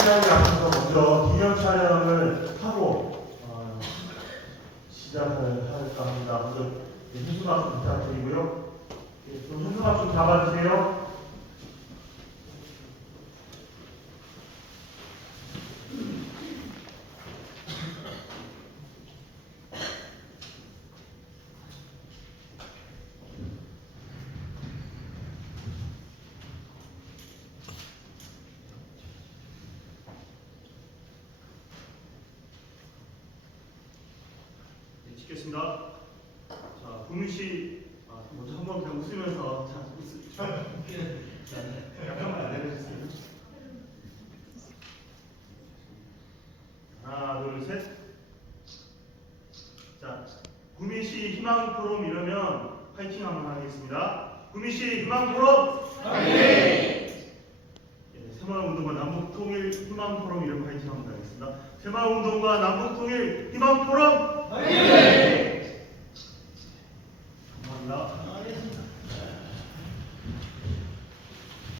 시작에 앞서서 먼저 기념 촬영을 하고 어, 시작을 할까 합니다. 먼저 현수 박수 부탁드리고요. 예, 좀 현수 박수 잡아주세요. 네, 찍겠습니다. 자, 국민 씨, 아, 먼저 한 번 그냥 웃으면서 자, 웃으, 자, 약간만 내려주세요. 하나, 둘, 셋. 자, 구민 씨 희망 포럼 이러면 파이팅 한번 하겠습니다. 구민 씨 희망 포럼. 예, 새마을 운동과 남북 통일 희망 포럼 이런 파이팅 한번. 새마운동과 남북통일 희망포럼 네. 감사합니다.